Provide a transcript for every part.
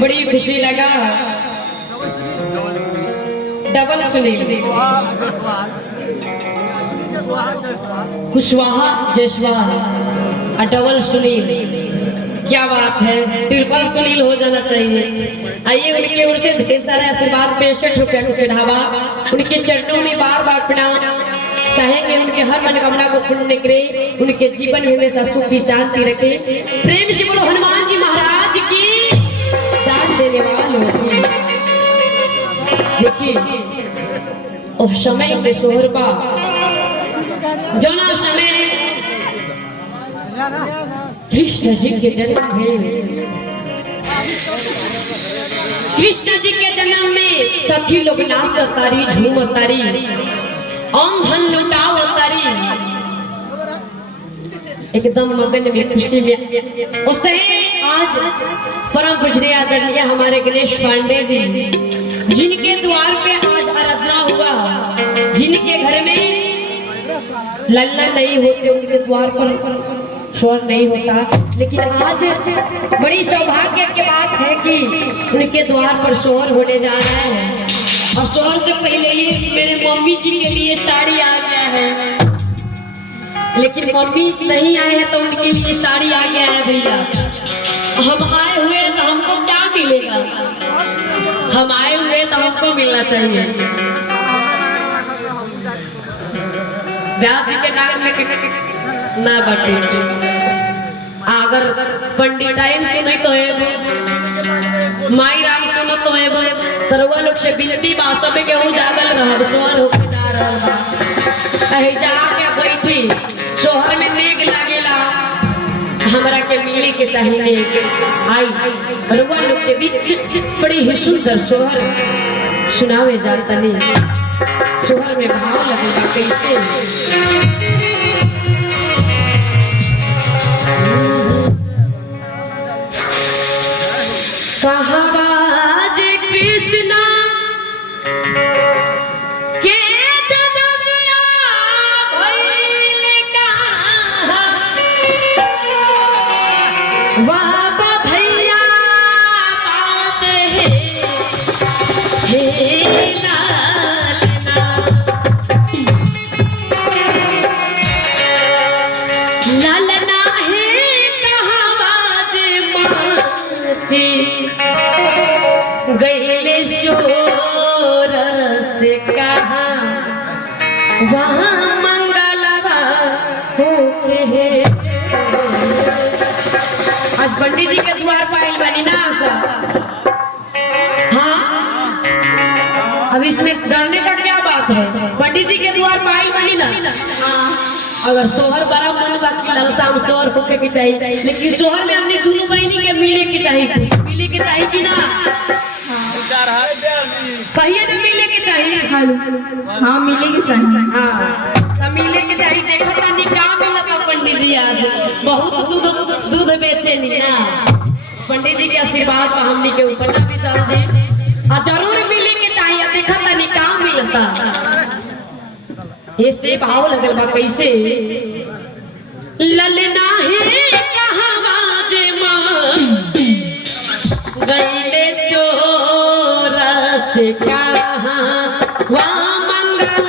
बड़ी खुशी लगा। डबल सुनील कुशवाहा जायसवाल और डबल सुनील, क्या बात है, ट्रिपल सुनील हो जाना चाहिए। आइए उनके ओर से ढेर सारा आशीर्वाद 65 रुपया को चढ़ावा उनके चरणों में बार बार प्रणाम कहेंगे। उनके हर मनोकामना को पूर्ण करे, उनके जीवन में हमेशा सुख की शांति रखे। प्रेम से बोलो हनुमान जी महाराज की। दान देने वालों देखिए और समय में सोहरबा जना समय कृष्ण जी के जन्म है। कृष्ण जी के जन्म में सखी लोग नाच तारी झूम तारी ओम धन लुटाओ तारी एकदम मगन में खुशी में। उससे आज परम पूजनीय आदरणीय हमारे गणेश पांडे जी जिनके द्वार पे आज आराधना हुआ, जिनके घर में लल्ला नहीं होते उनके द्वार पर शोर नहीं होता, लेकिन आज बड़ी सौभाग्य की बात है कि उनके द्वार पर शोर होने जा रहा है। और शोर से पहले ही मेरे मम्मी जी के लिए साड़ी आ गया है, लेकिन मम्मी नहीं आए हैं तो उनके लिए साड़ी आ गया है। भैया हम आए हुए तो हमको क्या मिलेगा, हम आए हुए तो हमको मिलना चाहिए। ब्याह के नाम में ना बटे अगर पंडिताइन सुने तो माई राम सुनो तो तरवा लोग से बिजली बासों में केहू जागल रह सोहर होके जा रहल बा कहीं जाके बैठी सोहर में नेग लागेला हमरा के मिले के चाहिए आई तरवा लोग के बीच बड़ी ही सुंदर सोहर सुनावे जाता नहीं। सोहर में भाव लगेगा कैसे कहावाज कृष्णा के जन्मिया भइल कहाँ वाह बधैया बात हे लालना लालना है कहावाज माची गईले शोर से कहाँ वहाँ मंगलवा होके है। आज पंडित जी के द्वार पर आई बनी ना हाँ, अब इसमें डरने का क्या बात है, पंडित जी के द्वार पर आई बनी ना हाँ। अगर सोहर बड़ा मन बाकी ललसा सोहर होके की चाहिए, लेकिन सोहर में अपनी दोनों बहनी के मिले की चाहिए, मिले की चाहिए कि ना कहिए तो मिले के चाहिए। हाँ मिले के चाहिए, हाँ तो मिले के चाहिए। देखो तानी क्या मिला पंडित जी आज बहुत दूध बेचे नहीं ना, पंडित जी के आशीर्वाद का हमनी के ऊपर ना विशाल जी हाँ जरूर मिले के चाहिए। देखो तानी क्या मिलता ऐसे भाव लगल बा कैसे ललना है कहावाज गईले चोर से कहाँ वहाँ मंगल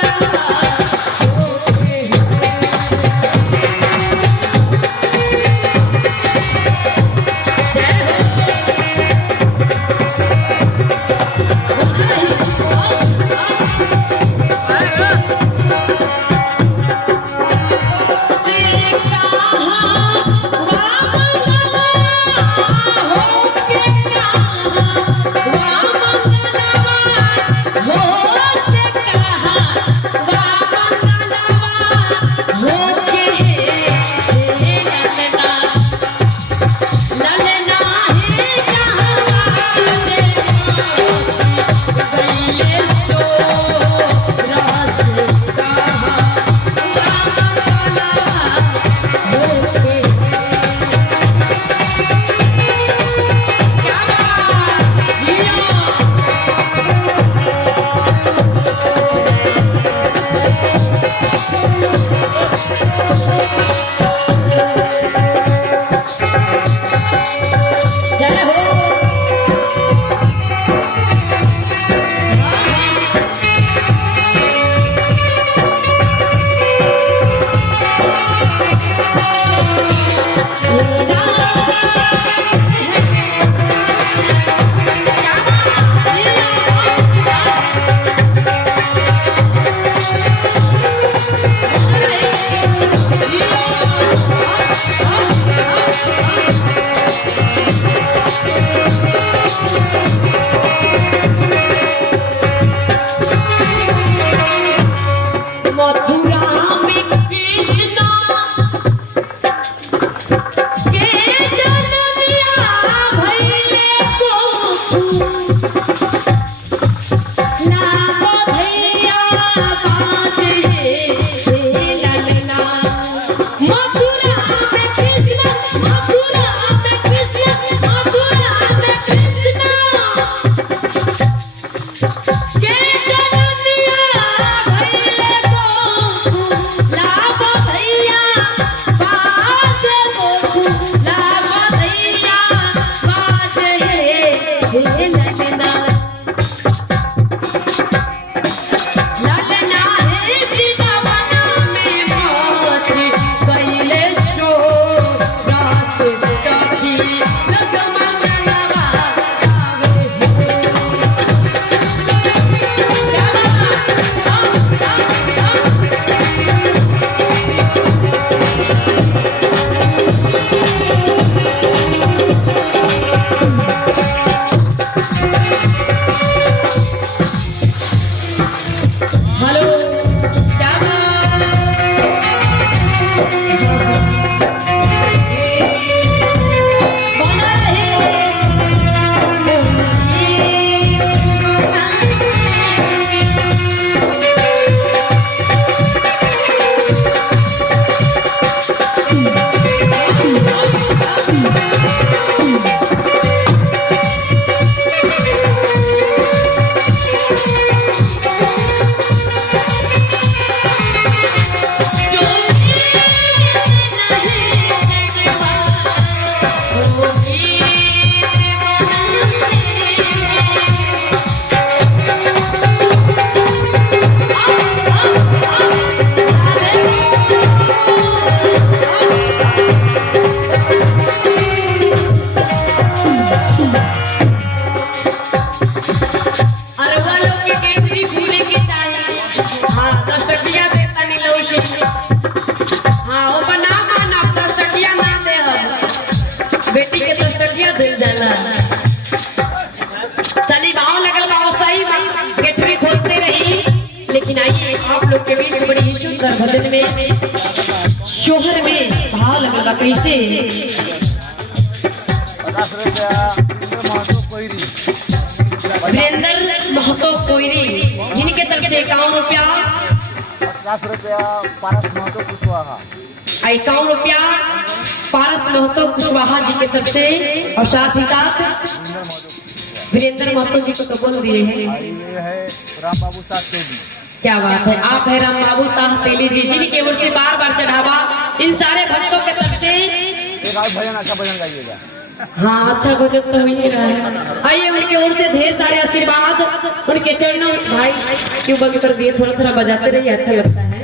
हो लोग के बीच बड़ी सुंदर भजन में शोहर में भाव लगेगा कैसे। वीरेंद्र महतो कोयरी जिनके तरफ से 51 रुपया, 50 रुपया पारस महतो कुशवाहा, 51 रुपया पारस महतो कुशवाहा जी के तरफ से, और साथ ही साथ वीरेंद्र महतो जी को तो बोल दिए हैं। ये है राम बाबू साह तेली। क्या बात है, आप है राम बाबू साह तेली जी जिनकी ओर से बार बार चढ़ावा इन सारे भक्तों के तरफ से। एक और भजन, अच्छा भजन गाइएगा। हाँ अच्छा भजन तो हो ही रहा है। आइए उनके ओर से ढेर सारे आशीर्वाद उनके चरणों भाई ट्यूबा की तरफ दिए, थोड़ा थोड़ा बजाते रहिए, अच्छा लगता है।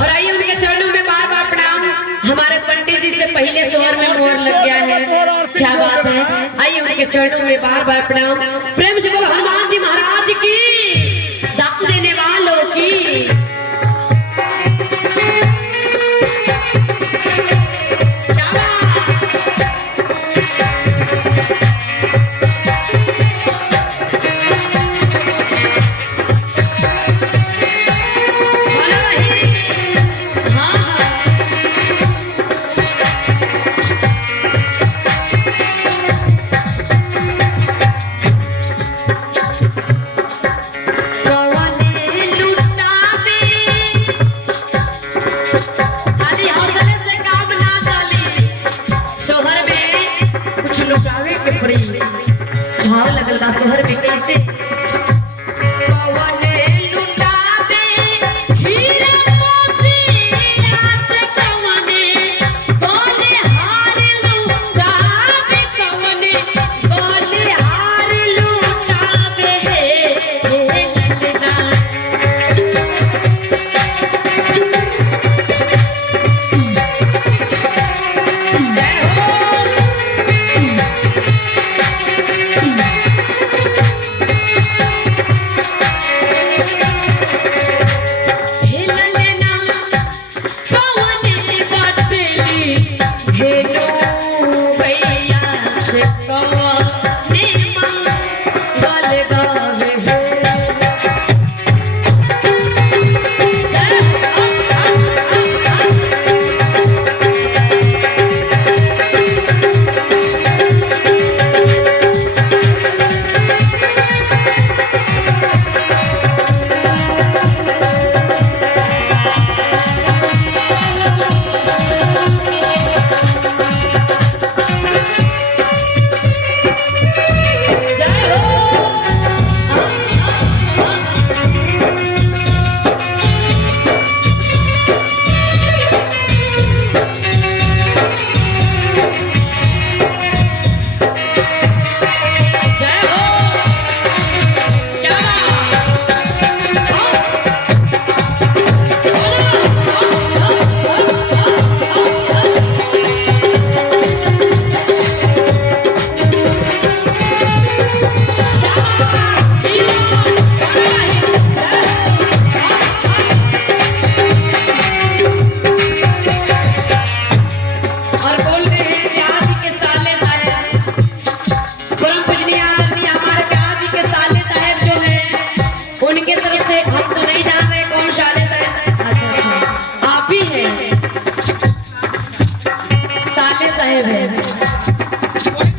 और आइए उनके चरणों में बार बार प्रणाम। हमारे पंडित जी से पहले सोहर में मोहर लग गया है, क्या बात है। आइए उनके चरणों में बार बार प्रणाम। प्रेम से बोलो हनुमान जी महाराज की, दान देने वालों की। भाव लगल बा सोहर में कैसे।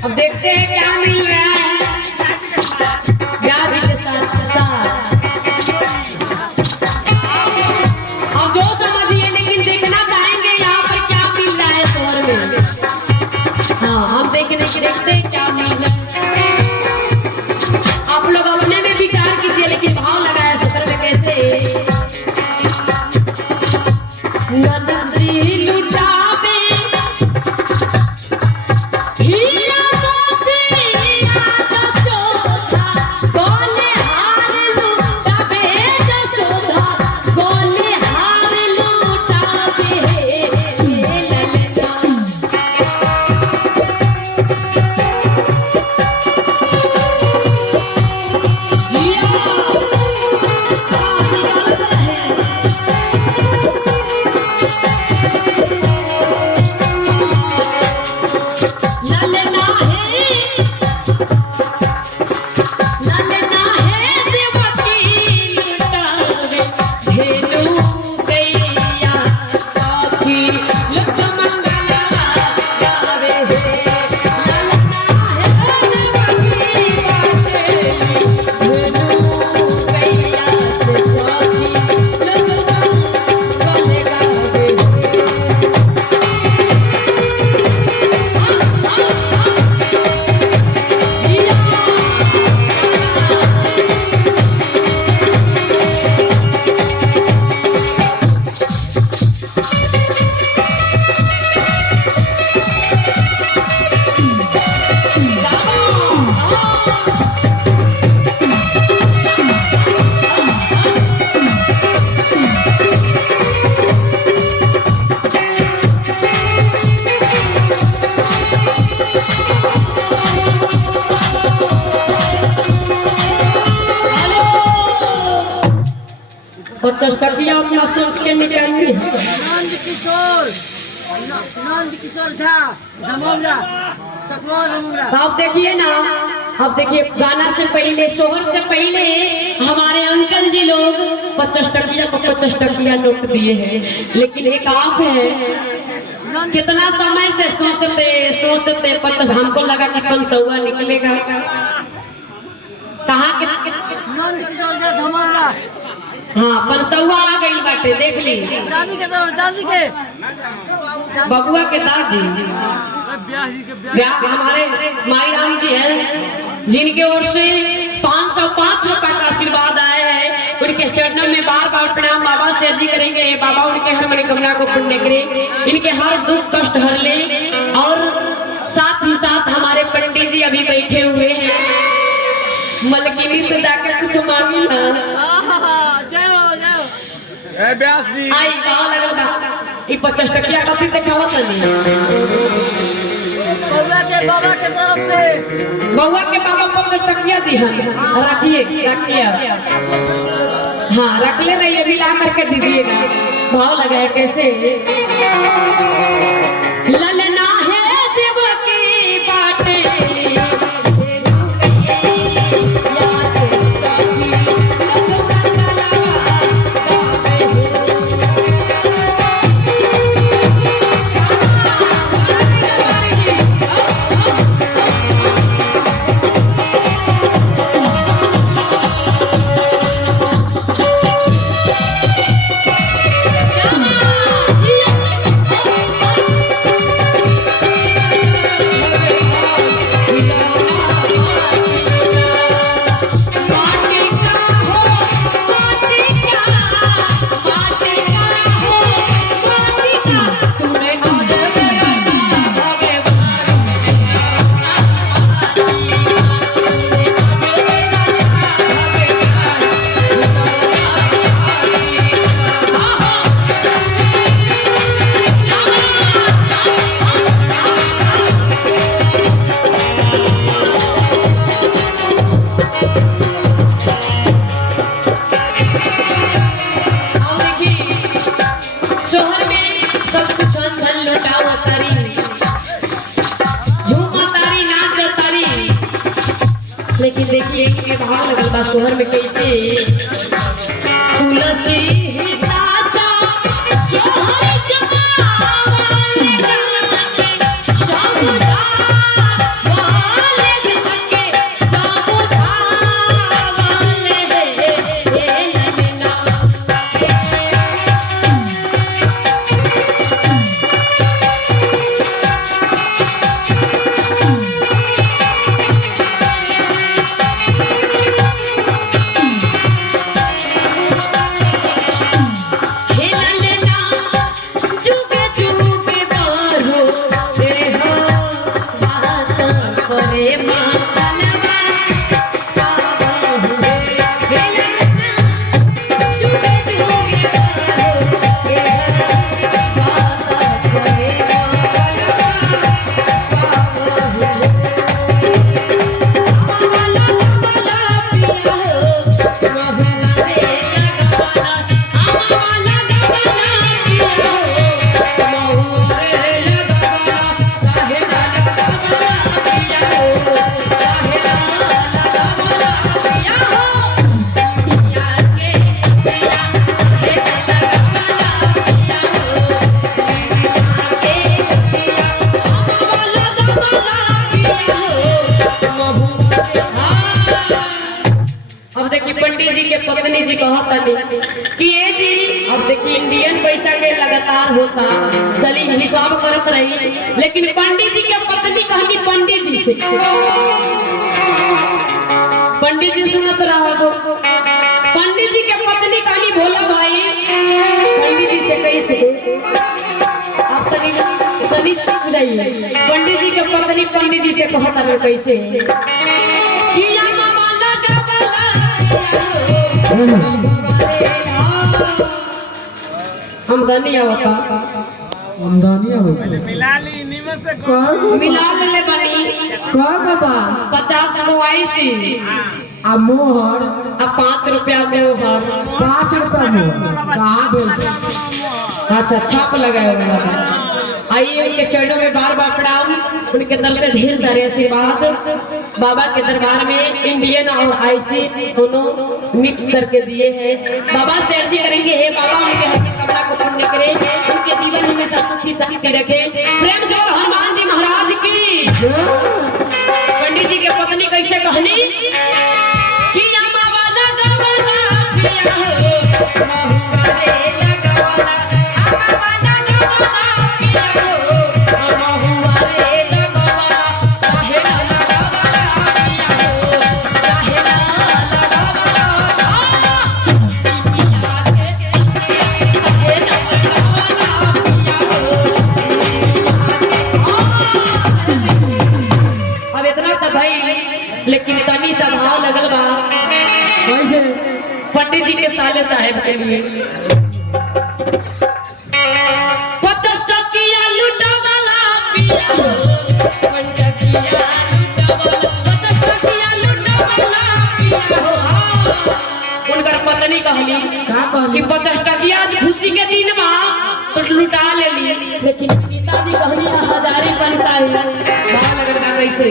अब देखते हैं क्या मिल रहा है ब्याह के साथ साथ। अब जो समझिए, लेकिन देखना चाहेंगे यहाँ पर क्या मिल रहा है शहर में। हाँ, हम देखते हैं क्या मिल रहा है। आप लोग अपने में विचार कीजिए, लेकिन भाव लगाया शुक्र में कैसे नदी लुटावे बच्चा टकिया अपना सोच के निकालिए। किशोर झा धमौरा सकवा धमौरा। आप देखिए ना, आप देखिए गाना से पहले, शोहर से पहले हमारे अंकल जी लोग 50 टकिया को 50 टकिया नोट दिए हैं, लेकिन एक आप है कितना समय से सोचते 50, हमको लगा कि 500 निकलेगा। कहाँ के धमौरा। हाँ, 500 आ गई बाटे, देख ली दादी के बबुआ के दादी ब्याह हमारे माई राम जी हैं, जिनके ओर से 505 रुपए का आशीर्वाद आया है। उनके चरणों में बार बार प्रणाम बाबा से अर्जी करेंगे, बाबा उनके हर मनोकामना को पूर्ण करें, इनके हर दुख कष्ट हर ले। और साथ ही साथ हमारे पंडित जी अभी बैठे हुए हैं, मलकिनी से जाकर कुछ मांगी ना आई गाँव लगल बा। 50 टकिया कथी से खावत नहीं। बउआ के बाबा के तरफ से बउआ के बाबा 50 टकिया दी है, रखिए। हाँ, रख ले रही, अभी ला करके दीजिएगा। भाव लगाए कैसे ललना है देव की बाटे एक के भाव लगल बा सोहर में कैसे तुलसी ही साचा सोहर जमावल जामुदा वाले सके जामुदा वाले नैना अब देखिए पंडित जी के पत्नी जी कहता नहीं कि ये जी अब देखिए इंडियन पैसा के लगातार होता चली हिसाब करत रही लेकिन पंडित जी के पत्नी कहनी पंडित जी से पंडित जी सुनत रहो पंडित जी के पत्नी कहनी भोला भाई पंडित जी से कैसे आप सभी सीख जाइए पंडित जी के पत्नी पंडित जी से कहता नहीं कैसे आमदनी आवता आमदनी आवता मिला ले बनी का बा 50 मोबाइसी आ मोहर आ 5 रुपया मोहर 5 रुपया मोहर कहाँ भेज अच्छा छाप लगाया आइए उनके चरणों में बार बार प्रणाम उनके तरफ से ढेर सारे आशीर्वाद बाबा के दरबार में इंडियन और आईसी दोनों मिक्स करके दिए हैं बाबा से अर्जी करेंगे हे बाबा उनके हर कपड़ा को पुण्य करे उनके जीवन में हमेशा सुखी शांति रखे प्रेम से और हनुमान जी महाराज की पंडित जी के पत्नी कैसे कहनी कि अम्मा वाला गवाला पिया हो महुआ रे लगवाला अम्मा वाला गवाला पिया हो महुआ रे लगवाला काहे ना लगवाला पिया हो काहे ना लगवाला पिया के काहे ना लगवाला पिया हो अब इतना तो भाई लेकिन तनी सा भाव लगल बा कैसे पंडित जी के साले साहेब के लिए 50 टकिया लुटावाला पिया हो 50 टकिया लुटावाला पिया हो उनकर पत्नी कहली का कहली कि 50 टकिया आज खुशी के दिन बा तो लुटा ले लिए लेकिन पिताजी कहली हजारी बनता है भाव लगल बा कैसे